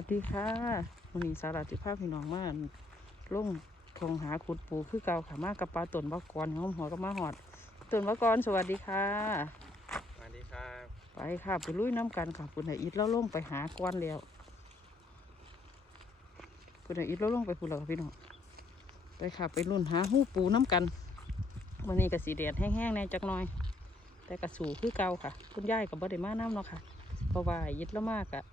วัสดีค่ะวันนี้สาราจิภาพพี่น้องมาลงทงหาขุดปูคือเก่าค่ะมากับปลาตนวักกรหอมหัวกับมาหอดตนวักกรสวัสดีค่ะสวัสดีครับไปค่ะไปลุยน้ำกันค่ะปุ่นไหนอิดแล้วลงไปหาก้อนแล้วปุ่นไหนอิดแล้วลงไปปุ่นแล้วค่ะพี่น้องไปค่ะไปรุ่นหาหูปูน้ำกันวันนี้กับสีแดดแห้งๆแน่จักหน่อย แต่กระสูคือเก่าค่ะ คุณยายกับบ่ได้มาน้ำเนาะค่ะเพราะว่ายิดแล้วมากอะ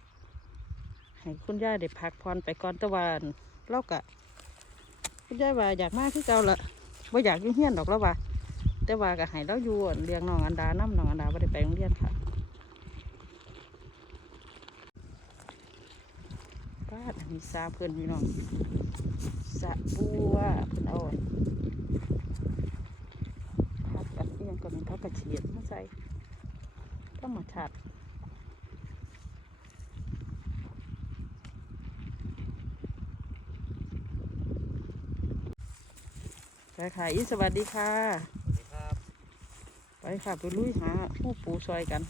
ให้คุณย่าได้พักผ่อนไปก่อนตะวันเล่ากะคุณย่าว่าอยากมากคือเก่าละว่าอยากยุ่งเฮียนดอกแล้วว่าแต่ว่าก็ให้เราอยู่อั่นเลี้ยงน้องอันดาน้ำน้องอันดาบ่ได้ไปโรงเรียนค่ะป้าดอันนี้ซาเพื่อนพี่น้องสะบัวเพื่อนเอาอั่นพักกันเอียงก็เป็นพักกระเฉียดมาใส่ธรรมชาติ ค่ะค่ะอีสวัสดีค่ะ สวัสดีครับ ไปค่ะไปลุยหาผู้ปูซอยกัน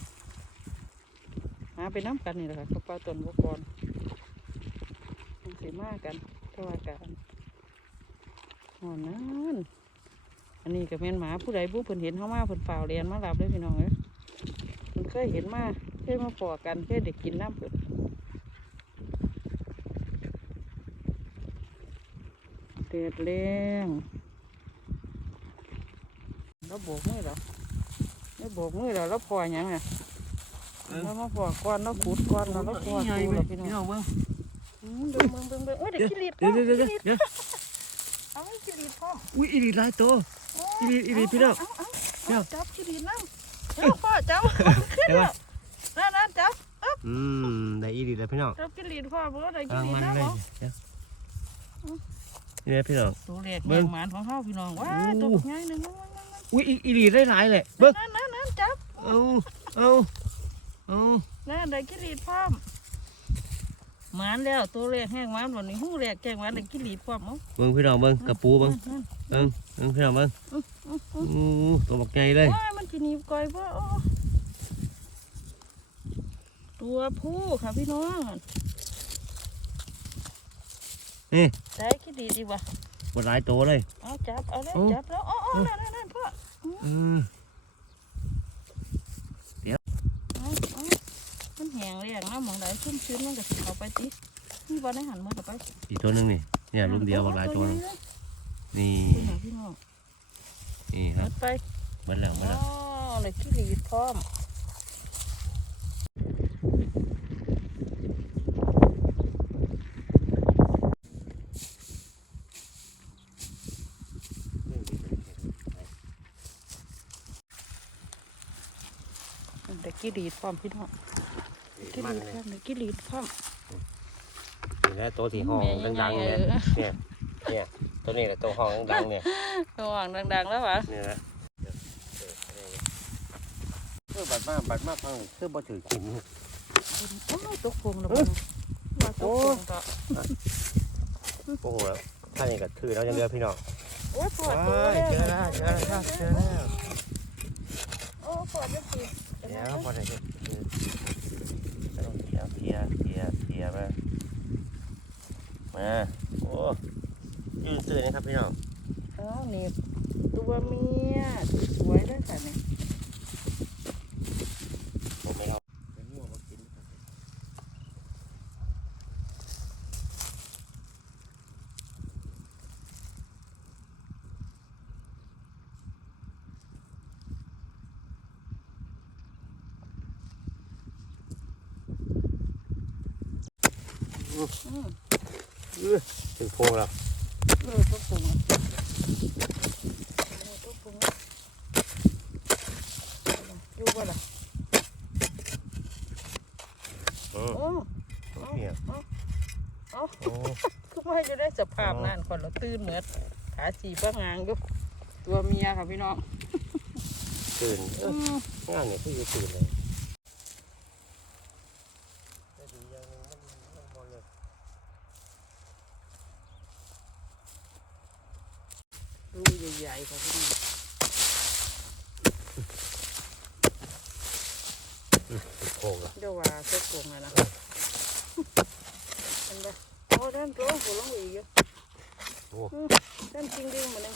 หาไปน้ำกันนี่แหละค่ะกระเป๋าต้นบกรมันสีมากันเท่าว่ากันหอนนั้นอันนี้ก็แม่นหมาผู้ใดผู้เพิ่นเห็นเขามาเพิ่นฝ่าวเรียนมาหลับเลยพี่น้องเอ้ยเพิ่นเคยเห็นมาเคยมาปอกันเคยเด็กกินน้ำเพิ่นเดือดแรง แล้วโบกมือเหรอแล้วโบกมือเหรอแล้วพอหยังไงแล้วมาพอก้อนแล้วขูดก้อนแล้วแล้วพอตูเหรอพี่น้องน้องเบิ้งอืมเบิ่งเบิ่งเบิ่งเบิ่งโอ้ยเด็กกิริดเดี๋ยวเดี๋ยวเดี๋ยวกิริดเดี๋ยวเอาให้กิริดพ่ออุ้ยอีดีหลายตัวโอ้อีริดอีริดพี่น้องเาเอาเดี๋ยวเอาจับกิริดนั่งเดี๋ยวพ่อจับขึ้นเดี๋ยวแล้วนั่นนั่นจับอืมได้อีดีแล้วพี่น้องจับกิริดพ่อบ่ได้กกิลางริดมันนะเลยบ่เดี๋ยวนี่พี่น้องตัวเล็กเบิ่แมงงหมานของเฮาพี่น้องว้าโอ้ตัวใหญ่หนึงนั่นนั่นนั่น อุ้ยอีอีดีได้หลายเลยเบิ้งนั่นนั่นนั่นจับเอาเอาเอานั่นได้กิริดพร้อมหมานแล้วตัวเล็กแห้งหมานวันนี้หู้แรกแกงหมานได้กิริดพร้อมเอ้าเบิ้งพี่น้องเบิ้งกระปูเบิ้งนั่นเบิ้งเบิ้งพี่น้องเบิ้งอื้ออื้ออื้ออู้ตัวบักใหญ่เลยว้ายมันจะหนีบก่อยบ่โอ้ตัวผู้ค่ะพี่น้องนี่ได้คิดดีดีวะบดหลายตัวเลยเอาจับเอาเลยโอ้จับแล้วอ๋ออ๋อนั่นนั่นนั่นพ่ ออืมเอาเอามันแห้งเลยอย่างน้ำหมองไหนชุ่มชื้นมันก็สิเอาไปตินี่บอลได้หันมือกับไปอีกตัวหนึงนี่เนี่ยลุมเดียวบดหลายตัวนึงนี่พี่น้องพี่น้องนี่คหมรับดไปหมดแล้วหมดอ๋อแล้วเลยคิดดีพร้อม กกี้ดีพร้อมพี่น้องกี้มันดีเลยพร้อมเด็กกี้ดีพร้อมนี่แหละตัวที่ห้องดังๆเนี่ยเนี่ยเนี่ยตัวนี้แหละตัวห้องดังๆเนี่ยระหว่างดังๆแล้ววะนี่แหละเออบัดมากบัดมากฟังคือบ่ถือกินโอ้ยตกพงแล้วบ่ว่าตกพงต่อโอ้โหแล้วท่านนี่ก็ถือเราจะเรือพี่น้องโอ้ยปวดตัวเจอแล้วเจอแล้วเจอแล้วโอ้ปวดจะติด เดี๋ยวพอได้ก็คือเดี๋ยวเคลียร์เคลียร์เคลียร์มามาโอ้ยืนตื่นนะครับพี่น้อง เอ้านี่ตัวเมียสวยด้วยค่ะเนี่ย ผมไม่เอาไปมั่วมากิน ถึงโพงแล้วเออตกพงตกพงอยู่บ่ล่ะอืมโอ้เนี่ยเอาโอ้คือว่จะได้สภาพนั่นคนเราตื่นเหมือนขาสีป้างางอยู่ตัวเมียค่ะพี่น้องตื่นเอองานเนี่ยพี่ตื่นเลยแต่ดีอย่างหนึงมันมันบ่เลย รูใหญ่ๆค่ะพี่น้องโค้งละเดี๋ยวว่าเจ้าโกงอะนะนตัวหัวลงอีกอยู่โอ้อืมเส้นจริงดิงมาเนี่ย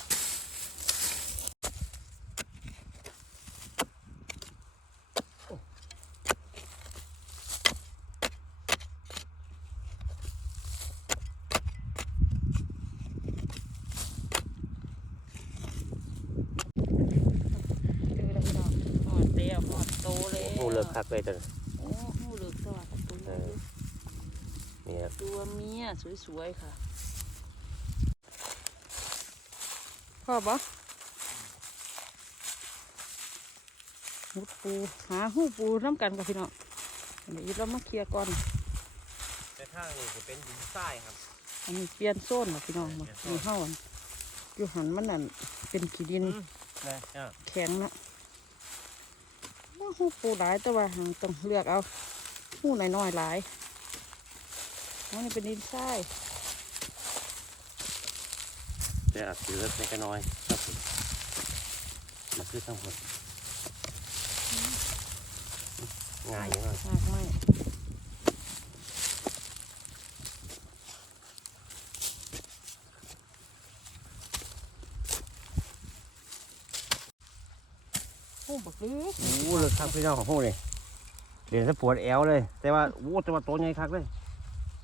ดูแล้วพี่น้องหอดเดียวหอดโตเลยโหเลิกคักเลยจ้ะโอ้โหเลิกตัวตัวเออนี่ครับตัวเมียสวยๆค่ะพ่อปะหูปูหาหูปูน้ำกันกับพี่น้องเดี๋ยวเรามาเคลียร์ก่อนแต่ทางนี้จะเป็นดินทรายครับ อันนี้เปลี่ยนโซนนะพี่น้องมามีเฮ้าอันอยู่หันมันนั่นเป็นขี้ดินนะอะแข็งนะว่า หูปูหลายแต่ว่าหางต้องเลือกเอาหูน้อยๆหลายอันนี้เป็นดินทรายแต่อาจจะเลิกในกันน้อยครับผมมาคือทั้งหมดง่ายยังไงมาก ไม่หูบักเล็กโอ้เลิกคักพี่น้องของพวกนี่เรียนสะปวดแอวเลย แต่ว่าโอ้แต่ว่าตัวใหญ่คักเลย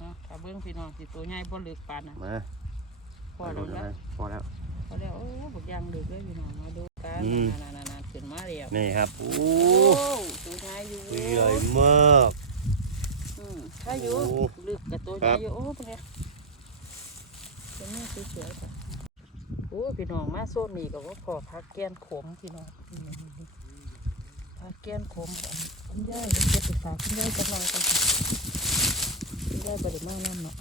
นะถ้าเบิ้งพี่น้องสิตัวใหญ่บ่เลึกปานน่ะมาพอแล้วนะพอแล้ว พอแล้วโอ้บักยางเลึกเลยพี่น้องมาดูกันอืม นั่นๆๆๆขึ้นมาแล้วนี่ครับโอ้โอ้ตัวใหญ่อยู่ตัวใหญ่มาก อืมถ้าอยู่โอ้ลึกกับตัวใหครัญ่บอยู่โอ้เป็นไงตัวนี้สวยๆค่ะโอ้ยพี่น้องมาโซนนี้ก็ว่าพอพักแกนขมพี่น้องนี่ๆ ๆพักแกนขมคุณยายเก็บไปฝากคุณยายจักหน่อยกันค่ะคุณยายบ่ได้มากนั่นเนาะ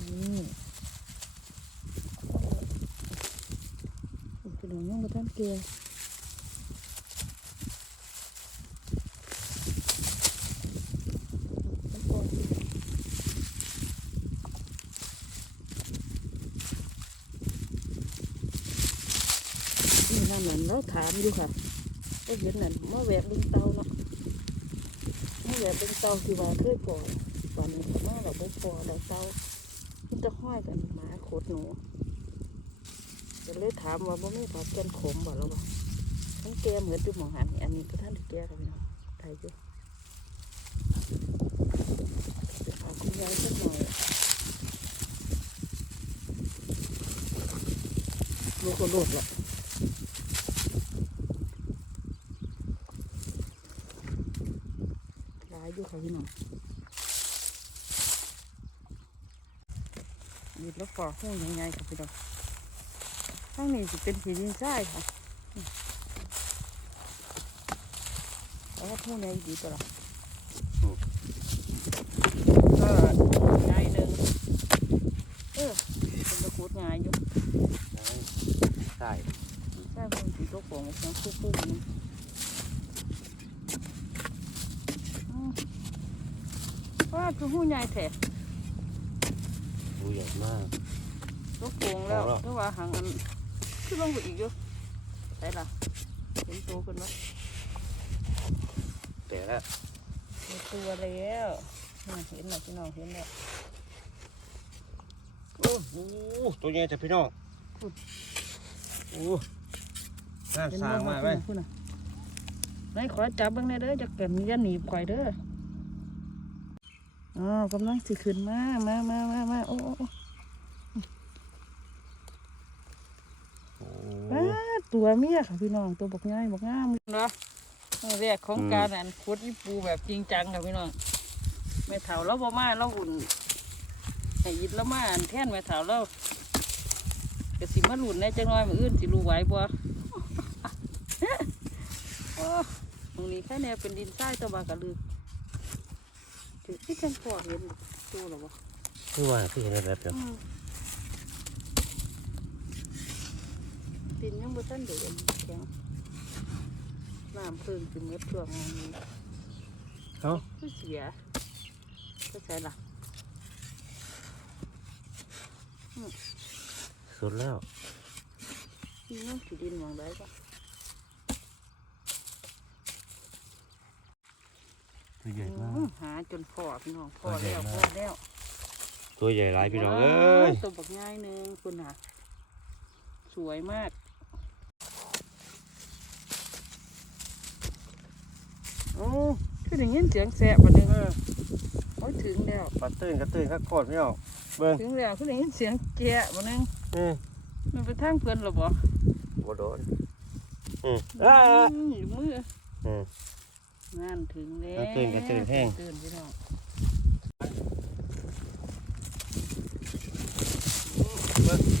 นี่พี่น้องยังบ่ทันเกลียมันก่อนี่นั่นนั่นเราถามอยู่ค่ะ ก็เห็นนั่นเมาแหวกดึงเตาเนาะเมาแหวกดึงเตาที่ว่าเคยปล่อยวันนี้มาเราบ่ปล่อยเราเตามันจะห้อยกันหมาขดหนูก็เลยถามว่าบ่มีผักแกนขมบ่แล้วบ่ทั้งแกเหมือนจุ่หมองหันอันนี้ก็ท่านได้แก้ค่ะพี่น้องไทยอยู่ไปฝาคุณยายสักหน่อยลูกก็รูดหรอก หลายอยู่ ค่ะพี่น้องมีแล้วฟอกหูยังไงค่ะพี่น้องข้างนี้จะเป็นสีดินทรายค่ะอืมแล้วก็หูในดีตัวละก็ง่ายหนึ่งเออเป็นตะกรุดง่ายอยู่ใช่ใช่เป็นสีตัวโป่งของคู่คู่ๆนี่อืมว่า คือหูใหญ่แท้ตัวใหญ่มากตัวโป่งแล้วโป่งแล้วเพราะว่าหางอันขึ้นลงไปอีกอยู่ใช่ล่ะเห็นตัวขึ้นไหมแต่ละเห็นตัวแล้วน่าเห็นแล้วพี่น้องเห็นแล้วโอ้โหตัวใหญ่แต่พี่น้องอุ๊ยโอ้น่าเห็นสร้างมากเลยพุ่นน่ะไหนขอจับเบ้างแน่เด้อจะเกิดมียันหนีบข่อยเด้อ อ๋อกำลังสิขึ้นมามามามามาโอ้โอ้โอ้โอ้ป้าดตัวเมียค่ะพี่น้องตัวบกง่ายบกงามเนาะแรกของการอันขุดอีปูแบบจริงจังค่ะพี่น้องแม่เถาเราบ่มาเราอุ่นให้ยิดแล้วมาอันแท่นแม่เถาเราก็สิมาหลุนในจังน้อยมืออื่นสิรู้ไหวบ่โอ้ตรงนี้แค่แนวเป็นดินทรายตัวบากระลึก ถือที่จังพอเห็นตัวหรอวะคือว่าคือเห็นแบบเดียวอืมดินยังบ่ทันเดือดแข็งน้ำเพิ่งสิเม็ดช่วงนี้เอ้าคือเสียก็ใช่ล่ะสุดแล้วนี่ยังสิดินหวังได้ปะตัวใหญ่มากอืม หาจนพอพี่น้องพอตัวใหญ่แล้วมากพอแล้วตัวใหญ่หลายพี่น้องเอ้ยตัวบักง่ายหนึ่งคุณค่ะสวยมากโอ้คืออย่างนี้เสียงแสบวันนึงโอ้ยถึงแล้วปลาตื้นกระตื้นข้าโคตรพี่น้องเบิ้งถึงแล้วคืออย่างนี้เสียงแก่วันนึงอืมมันไปทางเพื่อนหรอบ่บ่โดนอืมอ่าอืมอยู่มื ออืมนั่นถึงแล้วกระตื่นกระตื่นแห้ง ตื่นพี่น้อง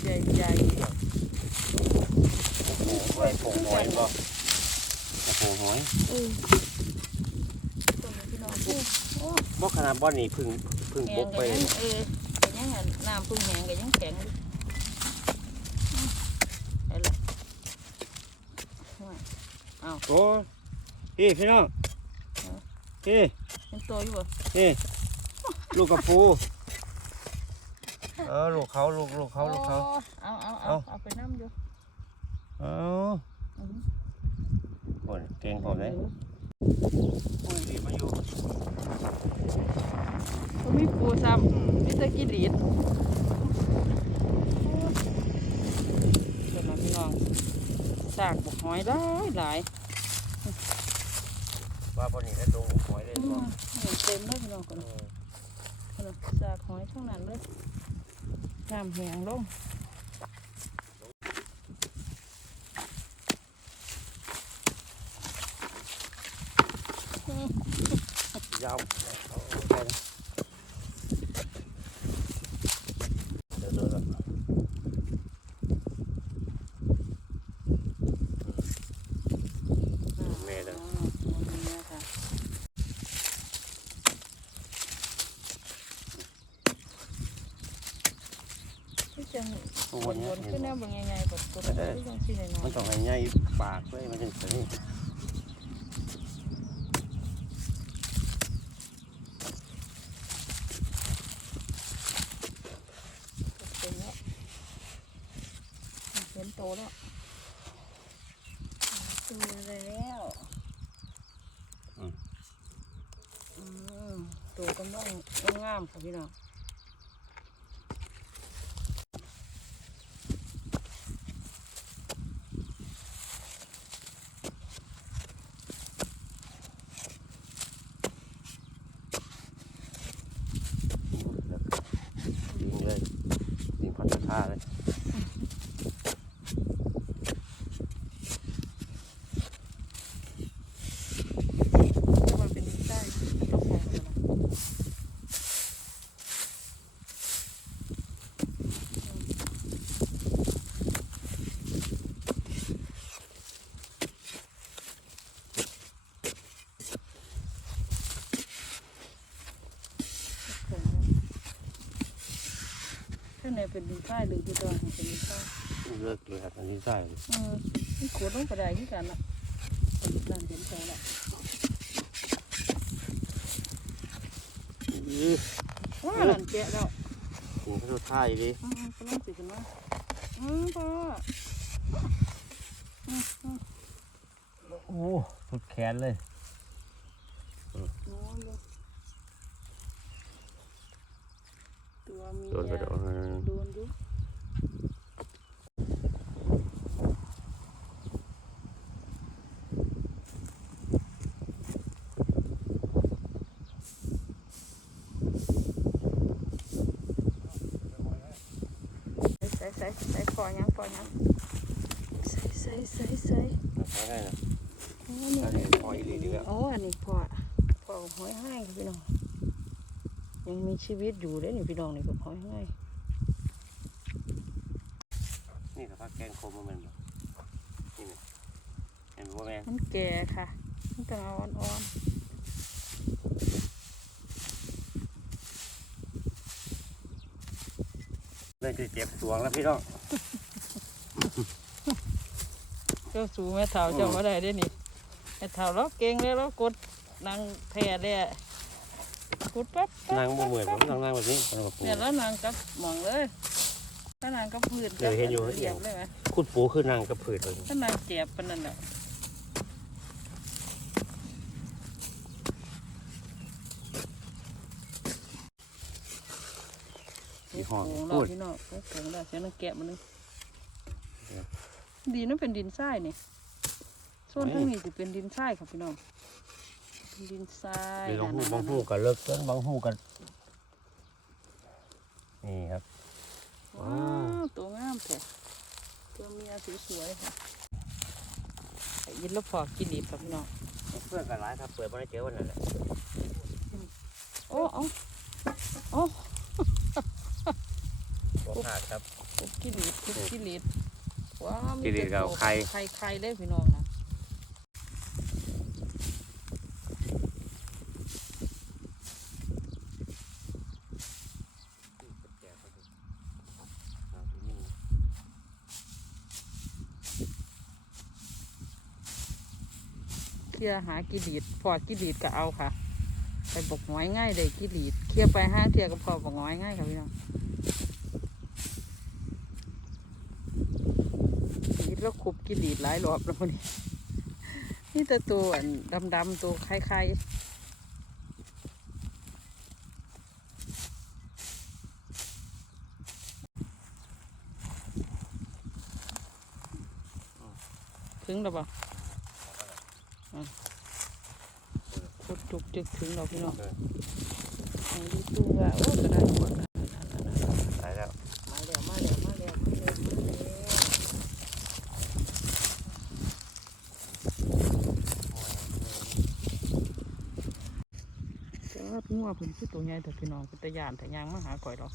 ใหญ่ใหญ่โอ้โหไอ้ผงหอยบ่โอ้โหหอยเออต้นนี้พี่น้องโอ้โอ้บ่ขนาดบ่อนนี่พึ่งพึ่งแหบงกกัไปยังเออกัยังอันน้ำพึ่งแหงกัยังแข็งอยู่อืมไปเลยห่วยโอ้พี่พี่น้อง พี่เป็นตัวอยู่บ่นี่ลูกกระปูเออลูกเขาลูกลูกเขาลูกเขาโอ้เอาเอาเอาเอา เอาไปน้ำอยู่เอออืมโอ้ยเก่งผมเลยโอ้ยรีบมาอยู่ก็มีปูซ้ำมีแตะกี้ดีดเดี๋ยวมาพี่น้องสากบุกหอยได้หลาย ว่าพอนี่ได้ลงหอยเลยอืบ่มเห็นเต็มเลยพี่น้องคนเอน่ะอคนน่ะสากหอยทั้งนั้นเลยน้ำแห้งลงยาวเอาไปนะเดี๋ยวเดี๋ยวเดี๋ยวแม่เลย อ๋อตัวนี้ค่ะที่ จังตัวนเนี้ยวนขึ้นแนวบางไงแบบตัวนี้ที่จังสีหน่อยมันต้องให้ใหญ่ปากเลยมันถึงจะนี่เป็นแล้วเห็นโตแล้วตัวแล้วอืมตัวกำลังงามค่ะพี่น้องเลยยิงพันธท่าเลย ถ้ามันเป็นดินได้ต้องแข็งเลยนะ ข้างในเป็นดินใต้หรือดินดอนเป็นดินใต้เลิกเลยครับอันนี้ใช่อืมนี่ขวดลงกระไดที่กันละนั่นเห็นใจละว้านั่นแกะแล้วยิงพันธท่าอีกดิอืมกำลังสิกันว่าอืมพ่อโอ้สุดแขนเลย โอ้ยลูกตัวเมี ยโดนไปโดนโดนอยู่ใส่ใส่ใส่คอยังคอยังใส่ใส่ใส่ใส่ไม่ได้นะโอ้เนี่ยอันนี้พออีหลีดีแล้ว โอ้อันนี้พอพอหอยให้ค่ะพี่น้อง ยังมีชีวิตอยู่เด้อนี่พี่น้องนี่ก็หอยให้นี่กับพักแกงโคมมันบ่นี่ไหมเห็นบ่แม่มันแก่ค่ะมันต้องเอาอ่อนเลยจะเจ็บสวงแล้วพี่น้องๆเจ้าสูแม่เฒ่าเจ้าว่าได้เด้อนี่แม่เฒ่าเราเก่งเลยเรากดนางแผ่เลย อะกดปั๊บปั๊บนางบ่เหมือนผมนางนางแบบนี้นางแบบเนี่ยแล้วนางกับหมองเลยถ้านางกับพืชเดี๋ยวเห็นอยู่เหยียบเลยไหมขุดปูคือนางกระผืดเลยถ้านางเจ็บปานนั้นแหละห้องโป่งเราพูดพี่น้องโป่งเราเสียนังแกะมันนึงเดี๋ยวดีนะเป็นดินทรายนี่ส่วนทั้งนี้จะเป็นดินทรายครับพี่น้องเป็น ดินทรายเดี๋ยวบางหูนั่นๆๆบางหูกันเลิกเกินบางหูกันนี่ครับว้าวตัวงามแท้ตัวเมียสวยๆค่ะไอ้ยินแล้วพอกินดีครับพี่น้องเพื่อนกันร้ายครับเปิดมาได้เจอวันนั้นแหละโอ้เอาโอ้บ่ขาดครับทุบกิริดทุบกิริดว้าวมีกิริดกับแต่ตัวไข่ไข่ไข่เลยพี่น้องนะ หากิริดพอกิริดก็เอาค่ะ ไปบกหงอยง่ายเลยกิริดเคลียร์ไปห้าเทียก็พอบกหงอยง่ายค่ะพี่น้องกิริดแล้วคุบกิริดหลายรอบแล้วนี้นี่แต่ตัวดำๆตัวไข่ๆถึงแล้วเปล่าอะ ขุดจุกจึกถึงเราพี่น้องเอาดูตัวโอ้กระไดหมดตายแล้วมาแล้วมาแล้วมาแล้วมาแล้วมาแล้วเจ้างัวเพิ่นคือตัวใหญ่แต่พี่น้องเป็นตะยานแต่ยางมาหาก่อยเรา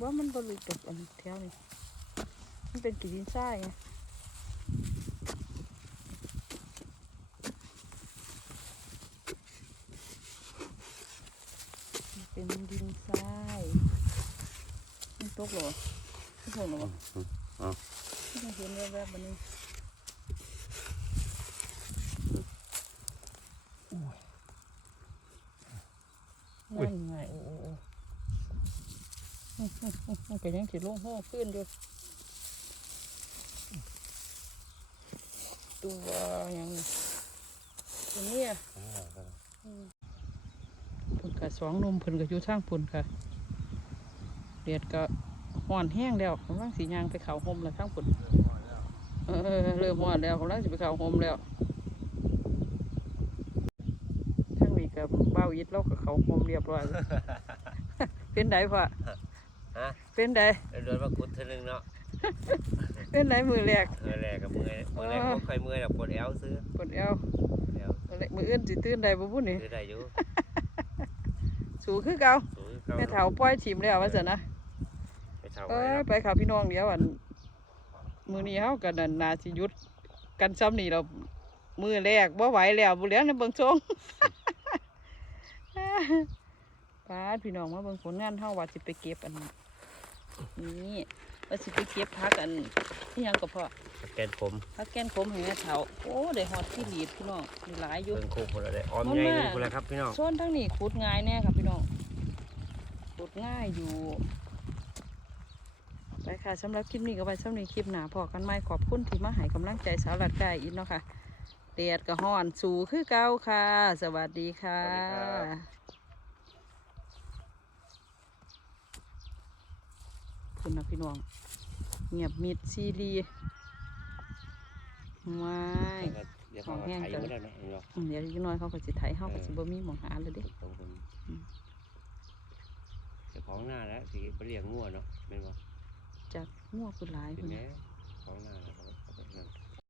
ว่ามันบริจบอันแถวนี้ มันเป็นกี่ดินทรายไงมันเป็นดินทรายมันตกเหรอไม่ตกเหรอวะไม่เห็นแวบๆมันนี่นั่นไงโอ้โอ้โอ้อื้ออื้ออื้อมันก็ยังสิลงห้อขึ้นอยู่ ตัวอย่างนี้ตัวเนี้ยเพิ่นก็สองหนมเพิ่นก็อยู่ทางพุ่นค่ะเดียดก็ห่อนแห้งแล้วกำลังสียางไปเขาห่มแล้วทางพุ่นเออเริ่มห่อนแล้วกำลังสิไปเขาห่มแล้วทางนี้ก็เบ้าอิดเราก็เขาห่มเรียบร้อยแล้วเป็นไดพ่อฮะเป็นไดโดนมากุดเท่านึงเนาะ เป็นไดมือแรกเมื่อแรกกับเมื่อยเมื่อแรกบ่ค่อยเมื่อยหรอกปวดแอวซื้อปวดเอวแอวมื้อแรกมืออื่นสิตื่นได้บ่บุ่นนี่ซื้อได้อยู่สูคือเก่าสูงเข้าแม่เฒ่าปล่อยถิ่มแล้วว่าซั่นนะไปเท่าเอไว้อเนาะไปค่ะพี่น้องเดี๋ยวอันมือนี้เฮากันนั่นนาสิหยุดกันซ้ำนี่เรามือแรกบ่ไหวแล้วบ่เหลือในเบิ่งทรงป้าดพี่น้องมาเบิ่งผลงานเฮาว่าสิไปเก็บอันนี้นี่ ว่าสิไปเก็บผักอันนี่ยังก็พอสแกนผมผักแกนขมให้แม่เฒ่าโอ้ได้ฮอดที่หลีดพี่น้องมีหลายอยู่เพิ่งคุกหมดแล้วได้ออมมันใหญ่มาหนึงพุ่นแล้วครับพี่น้องส่วนทางนี้ขุดง่ายแน่ครับพี่น้องขุดง่ายอยู่ไปค่ะสำหรับคลิปนี้ก็ไปสำหรับคลิปหนาพอกันไหมขอบคุณที่มาให้กำลังใจสาวหลัดไก่อินเนาะค่ะเดียดกับห่อนสู่คือเก้าค่ะ สวัสดีค่ะ สวัสดี ครับคุณนะพี่น้อง เงียบมิดซีรีส์ไม่เดี๋ยวเขาเอาไถไม่ได้เนาะเนาะอืมเดี๋ยวอีกหน้อยเขาก็สิไถเขาก็สิบ่มีหมองหาเลยเดิตรงคนอืมเจ้าของหน้าแล้วสิไปเลี้ยงงัวเนาะแม่นบ่จากงัวคือหลายเป็คนนแม่ของหน้าแล้ว